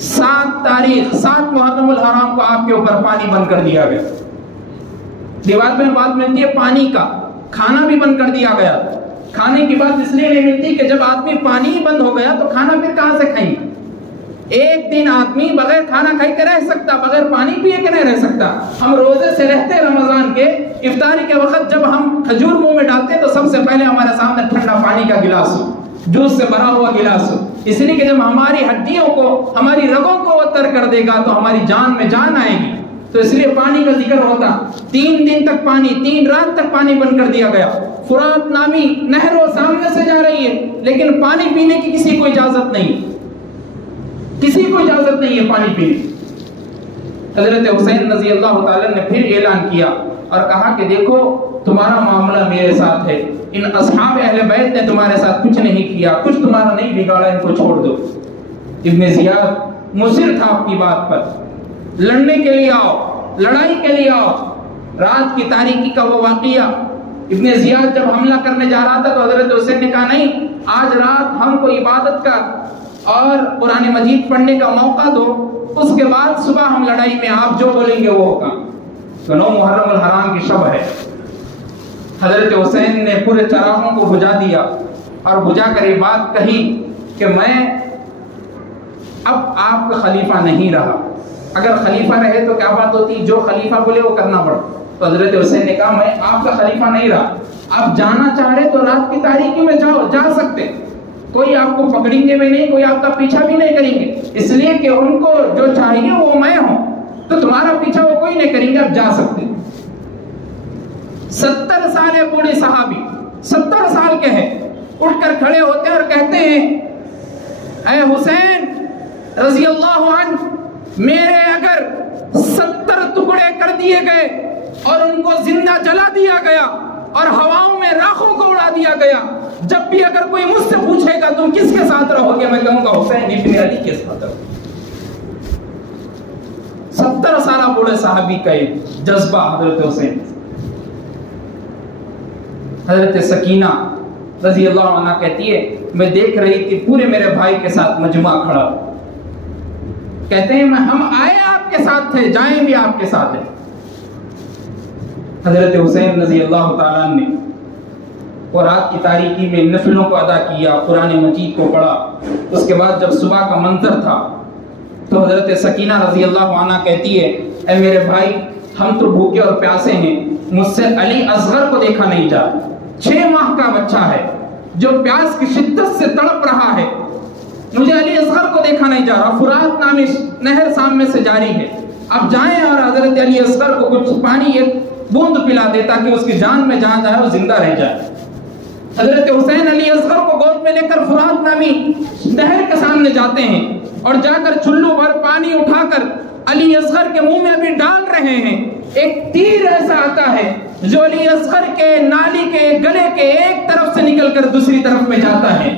7 تاریخ 7 محرم الحرام کو آپ کے اوپر پانی بند کر دیا گیا۔ روایت میں بات ملتی ہے پانی کا، کھانا بھی بند کر دیا گیا۔ کھانے کی بات اس لیے نہیں ملتی کہ جب آدمی پانی ہی بند ہو گیا تو کھانا پھر کہاں سے کھائیں گے؟ ایک دن آدمی بغیر کھانا کھائے کے رہ سکتا، بغیر پانی پیے کے نہیں رہ سکتا۔ ہم روزے سے رہتے رمضان کے، افطاری کے وقت جب ہم کھجور منہ میں ڈالتے تو سب سے پہلے ہمارے سامنے ٹھنڈا پانی کا گلاس ہو، جوس سے بھرا ہوا گلاس ہو، اس لیے کہ جب ہماری ہڈیوں کو، ہماری رگوں کو وہ تر کر دے گا تو ہماری جان میں جان آئے گی، تو اس لیے پانی کا ذکر ہوتا۔ 3 دن تک پانی، 3 رات تک پانی بند کر دیا گیا۔ فرات نامی نہر وہ سامنے سے جا رہی ہے لیکن پانی پینے کی کسی کو اجازت نہیں، کسی کو اجازت نہیں ہے پانی پینے۔ حضرت حسین رضی اللہ تعالیٰ نے پھر اعلان کیا اور کہا کہ دیکھو تمہارا معاملہ میرے ساتھ ہے، ان اصحاب اہل بیت نے تمہارے ساتھ کچھ نہیں کیا، کچھ تمہارا نہیں بگاڑا، ان کو چھوڑ دو۔ ابن زیاد مصر تھا اپنی بات پر، لڑنے کے لیے آؤ، لڑائی کے لیے آؤ۔ رات کی تاریکی کا وہ واقعہ، ابن زیاد جب حملہ کرنے جا رہا تھا تو حضرت حسین نے کہا نہیں، آج رات ہم کو عبادت کا اور قرآن مجید پڑھنے کا موقع دو، اس کے بعد صبح ہم لڑائی میں آپ جو بولیں گے وہ ہوگا۔ تو 9 محرم الحرام کی شب ہے، حضرت حسین نے پورے چراغوں کو بجھا دیا اور بجھا کر یہ بات کہی کہ میں اب آپ کا خلیفہ نہیں رہا، اگر خلیفہ رہے تو کیا بات ہوتی، جو خلیفہ بولے وہ کرنا پڑتا۔ تو حضرت حسین نے کہا میں آپ کا خلیفہ نہیں رہا، آپ جانا چاہ رہے تو رات کی تاریکی میں جاؤ، جا سکتے، کوئی آپ کو پکڑیں گے بھی نہیں, کوئی آپ کا پیچھا بھی نہیں کریں گے, اس لیے کہ ان کو جو چاہیے وہ میں ہوں, تو تمہارا پیچھا وہ کوئی نہیں کریں گے, آپ جا سکتے. 70 سال بوڑھے صحابی 70 سال کے ہیں, اٹھ کر کھڑے ہوتے ہیں اور کہتے ہیں اے حسین رضی اللہ عنہ, میرے اگر 70 ٹکڑے کر دیے گئے اور ان کو زندہ جلا دیا گیا اور ہواؤں میں راکھوں کو اڑا دیا گیا, جب بھی اگر کوئی مجھ سے پوچھے گا تم کس کے ساتھ رہو گے, میں کہوں گا حسین ابن علی کے ساتھ رہو. 70 سالہ بوڑھے صحابی کا جذبہ حضرت حسین. حضرت سکینہ رضی اللہ عنہ کہتی ہے میں دیکھ رہی تھی پورے میرے بھائی کے ساتھ مجمع کھڑا, کہتے ہیں ہم آئے آپ کے ساتھ تھے, جائیں بھی آپ کے ساتھ ہیں. حضرت حسین رضی اللہ تعالیٰ نے اور رات کی تاریکی میں نفلوں کو ادا کیا, قرآن مجید کو پڑھا. اس کے بعد جب صبح کا منظر تھا تو حضرت سکینہ رضی اللہ عنہ کہتی ہے اے میرے بھائی, ہم تو بھوکے اور پیاسے ہیں, مجھ سے علی اصغر کو دیکھا نہیں جا, 6 ماہ کا بچہ ہے جو پیاس کی شدت سے تڑپ رہا ہے, مجھے علی اصغر کو دیکھا نہیں جا رہا. فرات نامی نہر سامنے سے جاری ہے, اب جائیں اور حضرت علی اصغر کو کچھ پانی ایک بوند پلا دے تاکہ اس کی جان میں جان جائے, وہ زندہ رہ جائے. حضرت حسین علی اصغر کو گود میں لے کر فرات نامی نہر کے سامنے جاتے ہیں اور جا کر چلو بھر پانی اٹھا کر علی اصغر کے منہ میں ابھی ڈال رہے ہیں. ایک تیر ایسا آتا ہے جو علی اصغر کے نالی کے گلے کے ایک طرف سے نکل کر دوسری طرف میں جاتا ہے.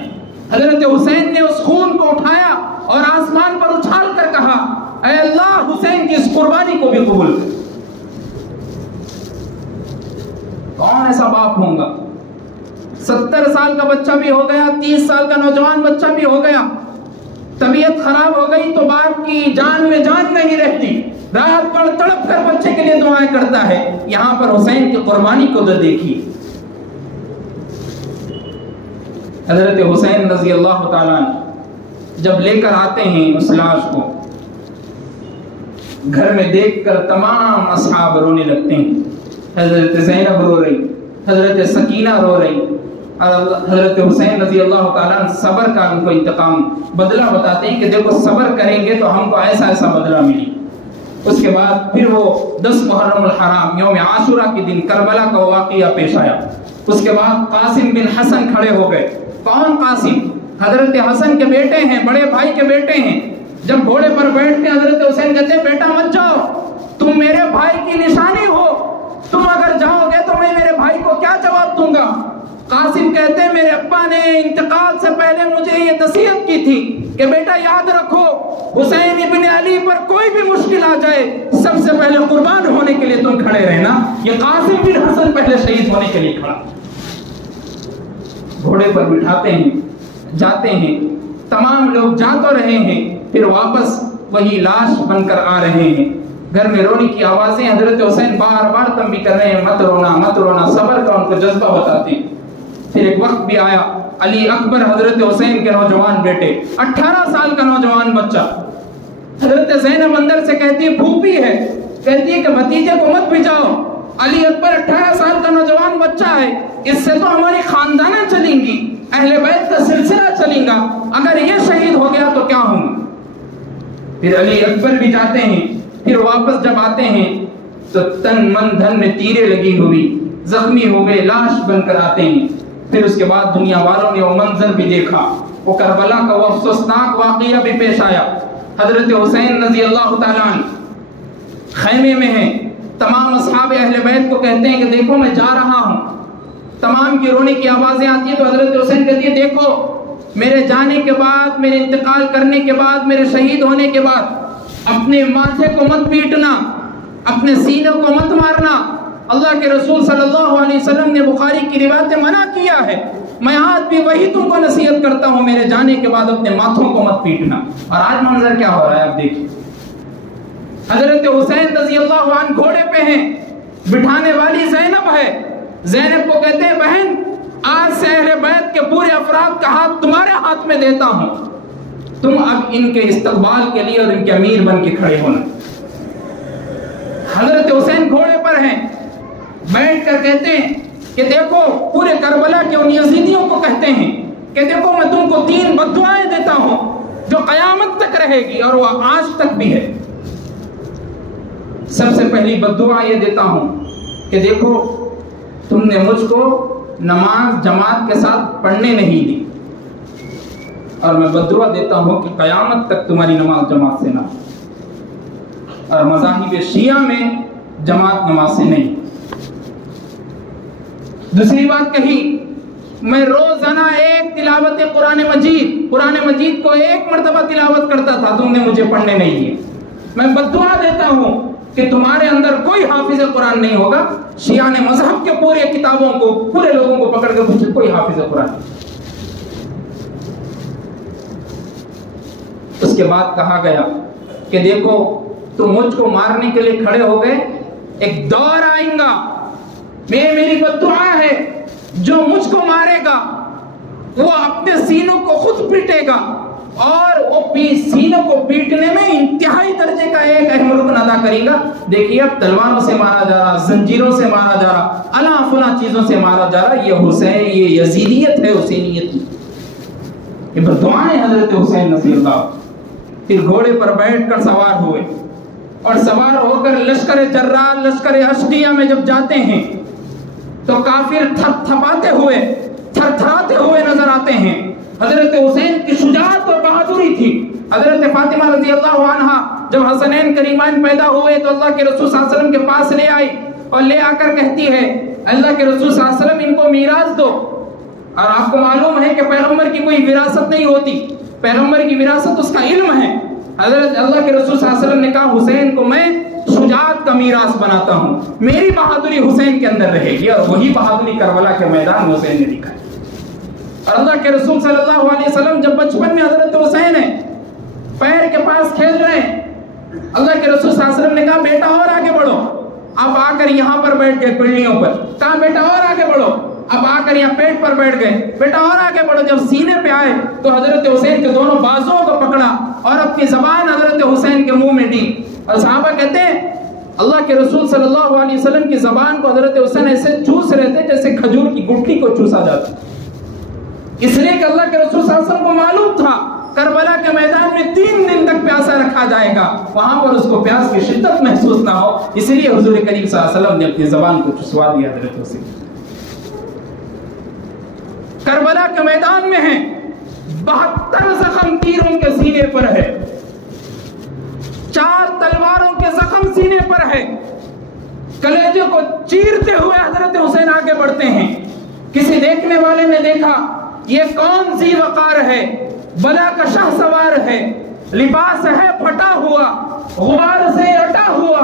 حضرت حسین نے اس خون کو اٹھایا اور آسمان پر اچھال کر کہا اے اللہ حسین کی اس قربانی کو بھی قبول کر. کون ایسا باپ ہوں گا؟ 70 سال کا بچہ بھی ہو گیا, 30 سال کا نوجوان بچہ بھی ہو گیا, طبیعت خراب ہو گئی تو باپ کی جان میں جان نہیں رہتی, رات بھر تڑپ کر بچے کے لیے دعائیں کرتا ہے. یہاں پر حسین کی قربانی کو تو دیکھیے. حضرت حسین رضی اللہ تعالیٰ جب لے کر آتے ہیں اس لاش کو, گھر میں دیکھ کر تمام اصحاب رونے لگتے ہیں. حضرت زینب رو رہی, حضرت سکینہ رو رہی, حضرت حسین رضی اللہ تعالیٰ صبر کا ان کو انتقام بدلہ بتاتے ہیں کہ دیکھو صبر کریں گے تو ہم کو ایسا ایسا بدلہ ملی. اس کے بعد پھر وہ 10 محرم الحرام یوم عاشورہ کے دن کربلا کا واقعہ پیش آیا. اس کے بعد قاسم بن حسن کھڑے ہو گئے. کون قاسم؟ حضرت حسن کے بیٹے ہیں, بڑے بھائی کے بیٹے ہیں. جب گھوڑے پر بیٹھتے حضرت حسین کہتے ہیں بیٹا مت جاؤ, تم میرے بھائی کی نشانی ہو, تم اگر جاؤ گے تو میں میرے بھائی کو کیا جواب دوں گا. قاسم کہتے ہیں میرے ابا نے انتقال سے پہلے مجھے یہ نصیحت کی تھی کہ بیٹا یاد رکھو حسین ابن علی پر کوئی بھی مشکل آ جائے سب سے پہلے قربان ہونے کے لیے تم کھڑے رہنا. یہ قاسم بن حسن پہلے شہید ہونے کے لیے کھڑا. گھوڑے پر بٹھاتے ہیں, جاتے ہیں, تمام لوگ جا تو رہے ہیں, پھر واپس وہی لاش بن کر آ رہے ہیں. گھر میں رونے کی آوازیں, حضرت حسین بار بار تنبیہ کر رہے ہیں مت رونا مت رونا, صبر کا ان کو جذبہ بتاتے ہیں. پھر ایک وقت بھی آیا, علی اکبر حضرت حسین کے نوجوان بیٹے, 18 سال کا نوجوان بچہ, حضرت زینب اندر سے کہتی ہے پھوپھی ہے, کہتی ہے کہ بھتیجے کو مت بھجاؤ, علی اکبر 18 سال کا نوجوان بچہ ہے, اس سے تو ہماری خاندانیں چلیں گی, اہل بیت کا سلسلہ چلیں گا, اگر یہ شہید ہو گیا تو کیا ہوں گا. پھر علی اکبر بھی جاتے ہیں, پھر واپس جب آتے ہیں تو تن من دھن میں تیرے لگی ہوئی, زخمی ہو گئے, لاش بن کر آتے ہیں. پھر اس کے بعد دنیا والوں نے وہ منظر بھی دیکھا, وہ کربلا کا وہ افسوسناک واقعہ بھی پیش آیا. حضرت حسین رضی اللہ تعالیٰ خیمے میں ہیں, تمام اصحاب اہل بیت کو کہتے ہیں کہ دیکھو میں جا رہا ہوں. تمام کی رونے کی آوازیں آتی ہیں تو حضرت حسین کہتی ہے دیکھو میرے جانے کے بعد, میرے انتقال کرنے کے بعد, میرے شہید ہونے کے بعد اپنے ماتھے کو مت پیٹنا, اپنے سینوں کو مت مارنا. اللہ کے رسول صلی اللہ علیہ وسلم نے بخاری کی روایت میں منع کیا ہے. میں آج بھی وہی تم کو نصیحت کرتا ہوں, میرے جانے کے بعد اپنے ماتھوں کو مت پیٹنا. اور آج منظر کیا ہو رہا ہے آپ دیکھیں. حضرت حسین رضی اللہ عنہ گھوڑے پہ ہیں, بٹھانے والی زینب ہے. زینب کو کہتے ہیں بہن آج سے اہل بیت کے پورے افراد کا ہاتھ تمہارے ہاتھ میں دیتا ہوں, تم اب ان کے استقبال کے لیے اور ان کے امیر بن کے کھڑے ہونا. حضرت حسین گھوڑے پر ہیں, بیٹھ کر کہتے ہیں کہ دیکھو پورے کربلا کے ان یزیدیوں کو کہتے ہیں کہ دیکھو میں تم کو 3 بددعائیں دیتا ہوں جو قیامت تک رہے گی اور وہ آج تک بھی ہے۔ سب سے پہلی بددعا یہ دیتا ہوں کہ دیکھو تم نے مجھ کو نماز جماعت کے ساتھ پڑھنے نہیں دی، اور میں بددعا دیتا ہوں کہ قیامت تک تمہاری نماز جماعت سے نہ ہو، اور مذاہب شیعہ میں جماعت نماز سے نہیں۔ دوسری بات کہی، میں روزانہ ایک تلاوت قرآن مجید کو 1 مرتبہ تلاوت کرتا تھا، تم نے مجھے پڑھنے نہیں دیے۔ میں بددعا دیتا ہوں کہ تمہارے اندر کوئی حافظ قرآن نہیں ہوگا۔ شیعہ نے مذہب کے پورے کتابوں کو، پورے لوگوں کو پکڑ کے پوچھے کوئی حافظ قرآن نہیں۔ اس کے بعد کہا گیا کہ دیکھو تم مجھ کو مارنے کے لیے کھڑے ہو گئے، ایک دور آئیں گا، میری بددعا ہے جو مجھ کو مارے گا وہ اپنے سینوں کو خود پیٹے گا، اور وہ سینوں کو پیٹنے میں انتہائی درجے کا ایک اہم رکن ادا کرے گا۔ دیکھیے اب تلواروں سے مارا جا رہا، زنجیروں سے مارا جا رہا، الا فلاں چیزوں سے مارا جا رہا، یہ حسین، یہ یزیدیت ہے، حسینیت۔ یہ بددعائیں حضرت حسین نصیر اللہ۔ پھر گھوڑے پر بیٹھ کر سوار ہوئے، اور سوار ہو کر لشکر جرار، لشکر اشقیہ میں جب جاتے ہیں تو کافر تھپاتے ہوئے، تھر تھراتے ہوئے نظر آتے ہیں۔ حضرت حسین کی شجاعت اور بہادری تھی۔ حضرت فاطمہ رضی اللہ عنہ جب حسنین کریمین پیدا ہوئے تو اللہ کے رسول صلی اللہ علیہ وسلم کے پاس لے آئی، اور لے آ کر کہتی ہے اللہ کے رسول صلی اللہ علیہ وسلم ان کو میراث دو۔ اور آپ کو معلوم ہے کہ پیغمبر کی کوئی وراثت نہیں ہوتی، پیغمبر کی وراثت اس کا علم ہے۔ حضرت اللہ کے رسول صلی اللہ علیہ وسلم نے کہا حسین کو میں شجاعت کا میراث بناتا ہوں، میری بہادری حسین کے اندر رہے گی، اور وہی بہادری کربلا کے میدان میں حسین نے دکھائی۔ اور اللہ کے رسول صلی اللہ علیہ وسلم جب بچپن میں حضرت حسین ہے پیر کے پاس کھیل رہے ہیں، اللہ کے رسول صلی اللہ علیہ وسلم نے کہا بیٹا اور آگے بڑھو، اب آ کر یہاں پر بیٹھ گئے پیڑھیوں پر، کہا بیٹا اور آگے بڑھو، اب آ کر یہاں پیٹ پر بیٹھ گئے، بیٹا اور آگے بڑھو۔ جب سینے پہ آئے تو حضرت حسین کے دونوں بازوؤں کو پکڑا اور اپنی زبان حضرت حسین کے منہ میں دی، اور صحابہ کہتے ہیں اللہ کے رسول صلی اللہ علیہ وسلم کی زبان کو حضرت حسین ایسے چوس رہے تھے جیسے کھجور کی گٹھی کو چوسا جاتا، اس لیے کہ اللہ کے رسول صلی اللہ علیہ وسلم کو معلوم تھا کربلا کے میدان میں 3 دن تک پیاسا رکھا جائے گا، وہاں پر اس کو پیاس کی شدت محسوس نہ ہو، اس لیے حضور کریم صلی اللہ علیہ وسلم نے اپنی زبان کو چسوا دیا حضرت حسین۔ کربلا کے میدان میں ہیں، 72 زخم تیروں کے سینے پر ہے، 4 تلواروں کے زخم سینے پر ہے، کلیجے کو چیرتے ہوئے حضرت حسین آگے بڑھتے ہیں۔ کسی دیکھنے والے نے دیکھا یہ کون سی وقار ہے، بلا کا شاہ سوار ہے، لباس ہے پھٹا ہوا، غبار سے اٹا ہوا،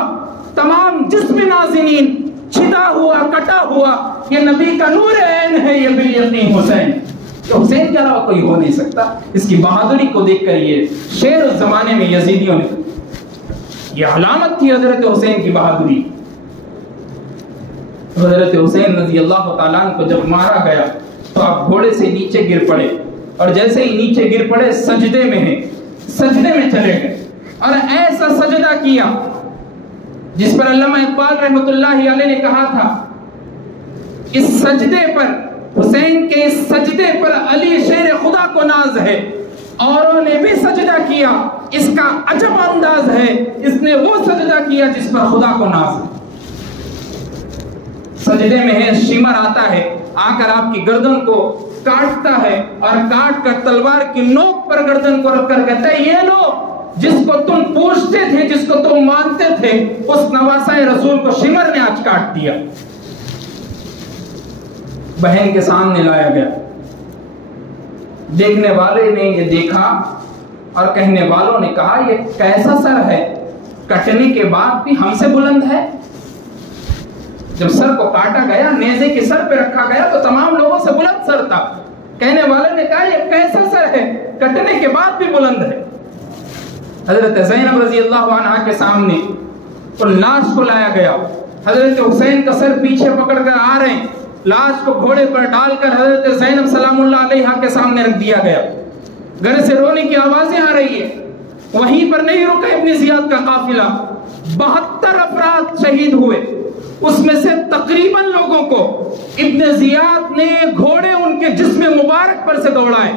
تمام جسم نازنین چھدا ہوا، کٹا ہوا، یہ نبی کا نور عین ہے، یہ بالیقین حسین، تو حسین کے علاوہ کوئی ہو نہیں سکتا۔ اس کی بہادری کو دیکھ کر یہ شیر اس زمانے میں یزیدیوں نے، یہ علامت تھی حضرت حسین کی بہادری۔ حضرت حسین رضی اللہ تعالیٰ عنہ کو جب مارا گیا تو آپ گھوڑے سے نیچے گر پڑے، اور جیسے ہی نیچے گر پڑے سجدے میں ہیں، سجدے میں چلے گئے، اور ایسا سجدہ کیا جس پر علامہ اقبال رحمۃ اللہ علیہ نے کہا تھا اس سجدے پر، حسین کے اس سجدے پر علی شیر خدا کو ناز ہے، اوروں نے بھی سجدہ کیا، اس کا عجب انداز ہے، اس نے وہ سجدہ کیا جس پر خدا کو ناز ہے۔ سجدے میں ہے، شمر آتا ہے، آ کر آپ کی گردن کو کاٹتا ہے، اور کاٹ کر تلوار کی نوک پر گردن کو رکھ کر کہتا ہے یہ لو جس کو تم پوچھتے تھے، جس کو تم مانتے تھے، اس نواسہ رسول کو شمر نے آج کاٹ دیا۔ بہن کے سامنے لایا گیا، دیکھنے والے نے یہ دیکھا اور کہنے والوں نے کہا یہ کیسا سر ہے، کٹنے کے بعد بھی ہم سے بلند ہے۔ جب سر کو کاٹا گیا، نیزے کے سر پہ رکھا گیا تو تمام لوگوں سے بلند سر تھا۔ کہنے والے نے کہا یہ کیسا سر ہے، کٹنے کے بعد بھی بلند ہے۔ حضرت زینب رضی اللہ عنہا کے سامنے ان لاش کو لایا گیا، حضرت حسین کا سر پیچھے پکڑ کر آ رہے ہیں، لاش کو گھوڑے پر ڈال کر حضرت زینب سلام اللہ علیہا کے سامنے رکھ دیا گیا۔ گھر سے رونے کی آوازیں آ رہی ہے، وہیں پر نہیں رکا ابن زیاد کا قافلہ، 72 افراد شہید ہوئے، اس میں سے تقریباً لوگوں کو ابن زیاد نے گھوڑے ان کے جسم مبارک پر سے دوڑائے،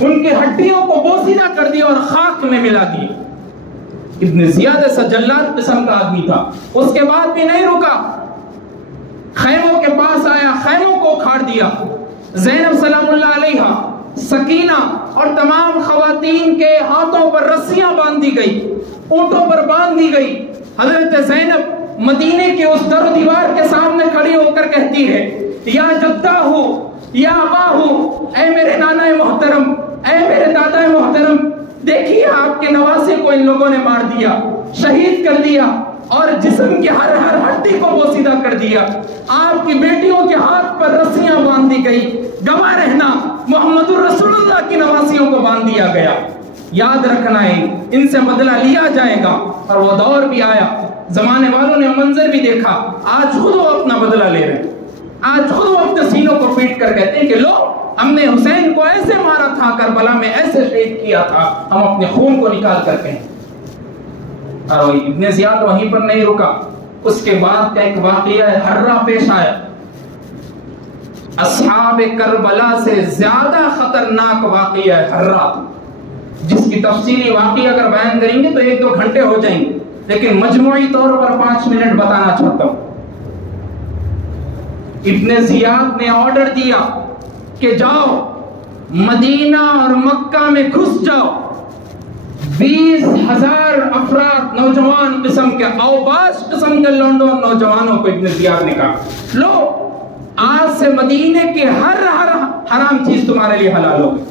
ان کے ہڈیوں کو بوسیدہ کر دیا اور خاک میں ملا دی۔ ابن زیاد ایسا جلاد قسم کا آدمی تھا۔ اس کے بعد بھی نہیں رکا، خیموں کے پاس آیا، خیموں کو اکھاڑ دیا۔ زینب سلام اللہ علیہا، سکینہ اور تمام خواتین کے ہاتھوں پر رسیاں باندھ دی گئی، اونٹوں پر باندھ دی گئی۔ حضرت زینب مدینے کے اس در و دیوار کے سامنے کھڑی ہو کر کہتی ہے، یا جدہ ہو یا ابا ہو، اے میرے نانا محترم، اے میرے دادا محترم، دیکھیے آپ کے نواسے کو ان لوگوں نے مار دیا، شہید کر دیا اور جسم کی ہر ہڈی کو بوسیدہ کر دیا۔ آپ کی بیٹیوں کے ہاتھ پر رسیاں باندھ دی گئی، گواہ رہنا محمد الرسول اللہ کی نواسیوں کو باندھ دیا گیا۔ یاد رکھنا ہے ان سے بدلہ لیا جائے گا، اور وہ دور بھی آیا، زمانے والوں نے منظر بھی دیکھا۔ آج خود وہ اپنا بدلہ لے رہے ہیں، آج خود وہ اپنے سینوں کو پیٹ کر کہتے ہیں کہ لو، ہم نے حسین کو ایسے مارا تھا، کربلا میں ایسے شہید کیا تھا، ہم اپنے خون کو نکال کر کہیں۔ اور ابن زیاد وہیں پر نہیں رکا، اس کے بعد کا ایک واقعہ ہررا پیش آیا۔ اصحاب کربلا سے زیادہ خطرناک واقعہ ہے ہررا، جس کی تفصیلی واقعہ اگر بیان کریں گے تو 1-2 گھنٹے ہو جائیں گے، لیکن مجموعی طور پر 5 منٹ بتانا چاہتا ہوں۔ ابن زیاد نے آرڈر دیا کہ جاؤ مدینہ اور مکہ میں گھس جاؤ، 20,000 افراد نوجوان قسم کے، اوباش قسم کے لونڈوں نوجوانوں کو ابن زیاد نے کہا، لو آج سے مدینے کی ہر حرام چیز تمہارے لیے حلال ہو گئی۔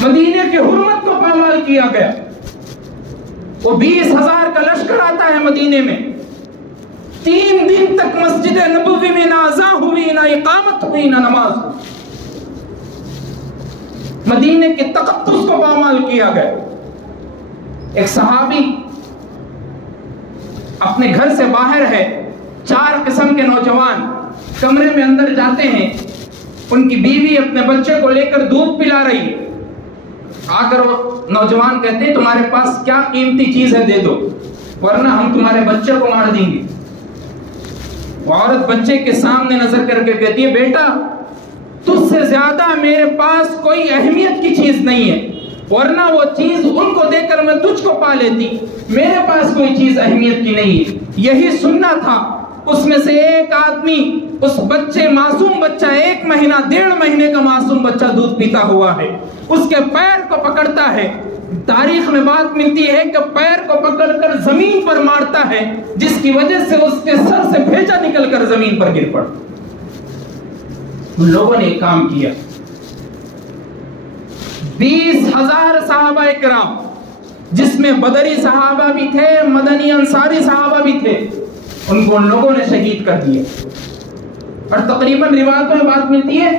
مدینے کی حرمت کو پامال کیا گیا۔ وہ 20,000 کا لشکر آتا ہے مدینے میں، 3 دن تک مسجد نبوی میں نہ اذان ہوئی، نہ اقامت ہوئی، نہ نماز ہوئی۔ مدینے کے تقدس کو پامال کیا گیا۔ ایک صحابی اپنے گھر سے باہر ہے، 4 قسم کے نوجوان کمرے میں اندر جاتے ہیں، ان کی بیوی اپنے بچے کو لے کر دودھ پلا رہی ہے۔ آ کر وہ نوجوان کہتے ہیں تمہارے پاس کیا قیمتی چیز ہے دے دو، ورنہ ہم تمہارے بچے کو مار دیں گے۔ وہ عورت بچے کے سامنے نظر کر کے کہتی ہے، بیٹا تجھ سے زیادہ میرے پاس کوئی اہمیت کی چیز نہیں ہے، ورنہ وہ چیز ان کو دے کر میں تجھ کو پا لیتی، میرے پاس کوئی چیز اہمیت کی نہیں ہے۔ یہی سننا تھا۔ اس میں سے ایک آدمی، اس بچے، معصوم بچہ، 1 مہینہ 1.5 مہینے کا معصوم بچہ دودھ پیتا ہوا ہے، اس کے پیر کو پکڑتا ہے۔ تاریخ میں بات ملتی ہے کہ پیر کو پکڑ کر زمین پر مارتا ہے، جس کی وجہ سے اس کے سر سے بھیجا نکل کر زمین پر گر پڑا۔ ان لوگوں نے ایک کام کیا، 20,000 صحابہ کرام، جس میں بدری صحابہ بھی تھے، مدنی انصاری صحابہ بھی تھے، ان کو ان لوگوں نے شہید کر دیا۔ اور تقریباً روایتوں میں بات ملتی ہے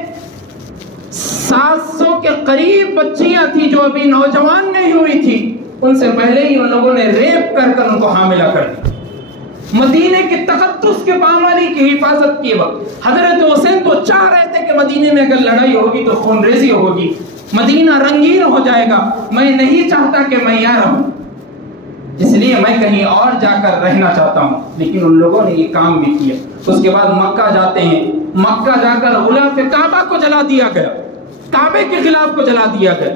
700 کے قریب بچیاں تھیں جو ابھی نوجوان نہیں ہوئی تھی، ان سے پہلے ہی ان لوگوں نے ریپ کر کر ان کو حاملہ کر دیا۔ مدینے کے تقدس کے پامالی کی حفاظت کی وقت حضرت حسین تو چاہ رہے تھے کہ مدینے میں اگر لڑائی ہوگی تو خون ریزی ہوگی، مدینہ رنگین ہو جائے گا، میں نہیں چاہتا کہ میں یہاں رہوں، اس لیے میں کہیں اور جا کر رہنا چاہتا ہوں۔ لیکن ان لوگوں نے یہ کام بھی کیا۔ اس کے بعد مکہ جاتے ہیں، مکہ جا کر غلاف کعبہ کو جلا دیا گیا، کعبے کے خلاف کو جلا دیا گیا۔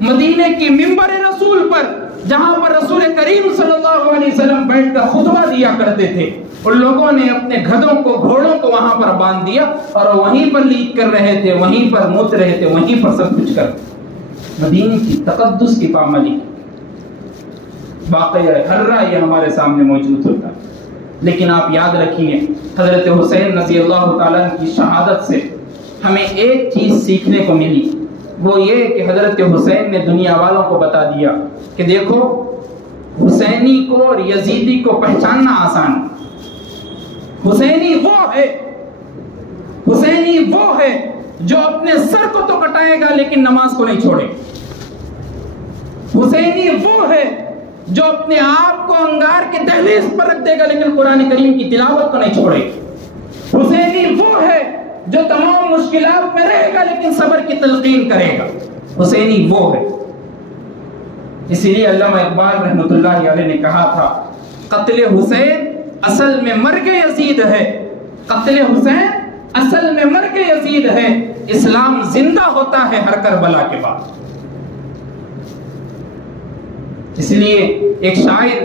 مدینے کی منبر رسول پر، جہاں پر رسول کریم صلی اللہ علیہ وسلم بیٹھ کر خطبہ دیا کرتے تھے، ان لوگوں نے اپنے گدھوں کو، گھوڑوں کو وہاں پر باندھ دیا اور وہیں پر لیٹ کر رہے تھے، وہیں پر موت رہے تھے، وہیں پر سب کچھ کر۔ مدینے کی تقدس کی پامالی واقعہ ہررا یہ ہمارے سامنے موجود ہوتا ہے۔ لیکن آپ یاد رکھیے، حضرت حسین رضی اللہ تعالیٰ کی شہادت سے ہمیں ایک چیز سیکھنے کو ملی، وہ یہ کہ حضرت حسین نے دنیا والوں کو بتا دیا کہ دیکھو، حسینی کو اور یزیدی کو پہچاننا آسان ہے۔ حسینی وہ ہے جو اپنے سر کو تو کٹائے گا لیکن نماز کو نہیں چھوڑے۔ حسینی وہ ہے جو اپنے آپ کو انگار کی دہلیز پر رکھ دے گا لیکن قرآن کریم کی تلاوت کو نہیں چھوڑے۔ حسینی وہ ہے جو تمام مشکلات میں رہے گا لیکن صبر کی تلقین کرے گا۔ حسینی وہ ہے۔ اسی لیے علامہ اقبال رحمۃ اللہ علیہ نے کہا تھا، قتل حسین اصل میں مرگ یزید ہے، قتل حسین اصل میں مرگ یزید ہے، اسلام زندہ ہوتا ہے ہر کربلا کے بعد۔ اس لیے ایک شاعر،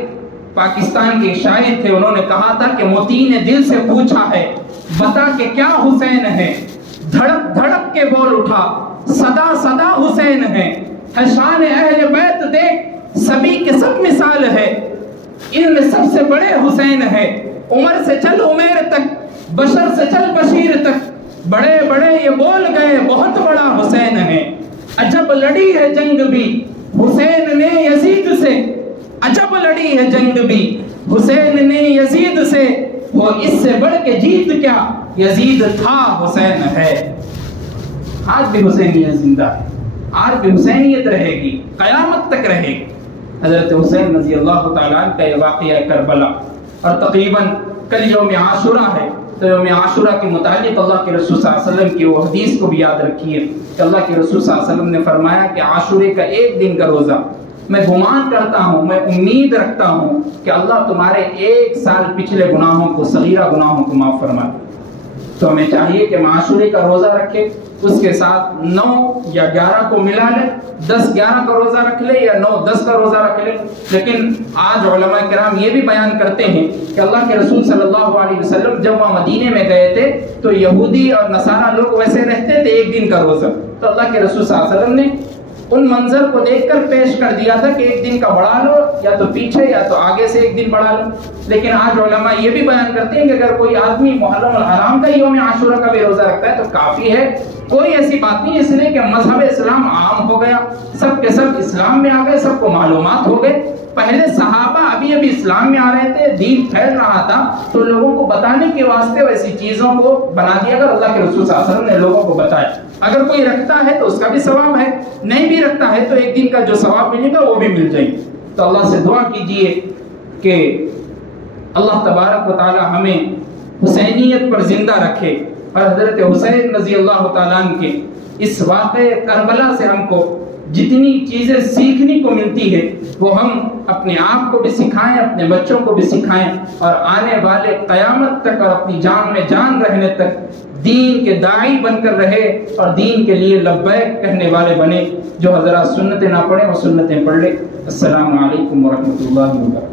پاکستان کے شاعر تھے، انہوں نے کہا تھا کہ موتی نے دل سے پوچھا ہے بتا کہ کیا حسین ہے، دھڑک دھڑک کے بول اٹھا صدا صدا حسین ہے شان اہل بیت دیکھ سبھی کے سب مثال ہے، ان میں سب سے بڑے حسین ہے، عمر سے چل عمیر تک بشر سے چل بشیر تک، بڑے بڑے یہ بول گئے بہت بڑا حسین ہے، عجب لڑی ہے جنگ بھی حسین نے یزید سے، عجب لڑی ہے جنگ بھی حسین نے یزید سے، وہ اس سے بڑھ کے جیت کیا یزید تھا حسین ہے۔ آج بھی حسینیت زندہ ہے، آج بھی حسینیت رہے گی، قیامت تک رہے گی۔ حضرت حسین رضی اللہ تعالیٰ عنہ کا یہ واقعہ کربلا، اور تقریباً کل یوم عاشورہ ہے، تو یوم عاشورہ کے متعلق اللہ کے رسول صلی اللہ علیہ وسلم کی وہ حدیث کو بھی یاد رکھیے کہ اللہ کے رسول صلی اللہ علیہ وسلم نے فرمایا کہ عاشورے کا ایک دن کا روزہ میں گمان کرتا ہوں، میں امید رکھتا ہوں کہ اللہ تمہارے 1 سال پچھلے گناہوں کو، صغیرہ گناہوں کو معاف فرما دے۔ تو ہمیں چاہیے کہ عاشورے کا روزہ رکھے، اس کے ساتھ 9 یا 11 کو ملا لے، 10-11 کا روزہ رکھ لے یا 9-10 کا روزہ رکھ لے۔ لیکن آج علماء کرام یہ بھی بیان کرتے ہیں کہ اللہ کے رسول صلی اللہ علیہ وسلم جب وہاں مدینے میں گئے تھے تو یہودی اور نصارہ لوگ ویسے رہتے تھے 1 دن کا روزہ، تو اللہ کے رسول صلی اللہ علیہ وسلم نے ان منظر کو دیکھ کر پیش کر دیا تھا کہ 1 دن کا بڑھا لو، یا تو پیچھے یا تو آگے سے 1 دن بڑھا لو۔ لیکن آج علماء یہ بھی بیان کرتے ہیں کہ اگر کوئی آدمی محرم الحرام کا یوم عاشورہ کا بھی روزہ رکھتا ہے تو کافی ہے، کوئی ایسی بات نہیں، اس لیے کہ مذہب اسلام عام ہو گیا، سب کے سب اسلام میں آ گئے، سب کو معلومات ہو گئے۔ پہلے صحابہ ابھی اسلام میں آ رہے تھے، دین پھیل رہا تھا، تو لوگوں کو بتانے کے واسطے ویسی چیزوں کو بنا دیا اگر اللہ کے رسول صلی اللہ علیہ وسلم نے لوگوں کو بتایا۔ اگر کوئی رکھتا ہے تو اس کا بھی ثواب ہے، نہیں بھی رکھتا ہے تو 1 دن کا جو ثواب ملے گا وہ بھی مل جائے گا۔ تو اللہ سے دعا کیجئے کہ اللہ تبارک و تعالی ہمیں حسینیت پر زندہ رکھے، اور حضرت حسین رضی اللہ تعالیٰ عنہ کے اس واقعے کربلا سے ہم کو جتنی چیزیں سیکھنے کو ملتی ہے وہ ہم اپنے آپ کو بھی سکھائیں، اپنے بچوں کو بھی سکھائیں، اور آنے والے قیامت تک اور اپنی جان میں جان رہنے تک دین کے داعی بن کر رہے اور دین کے لیے لبیک کہنے والے بنے۔ جو حضرات سنتیں نہ پڑھیں وہ سنتیں پڑھ لیں۔ السلام علیکم ورحمۃ اللہ وبرکاتہ۔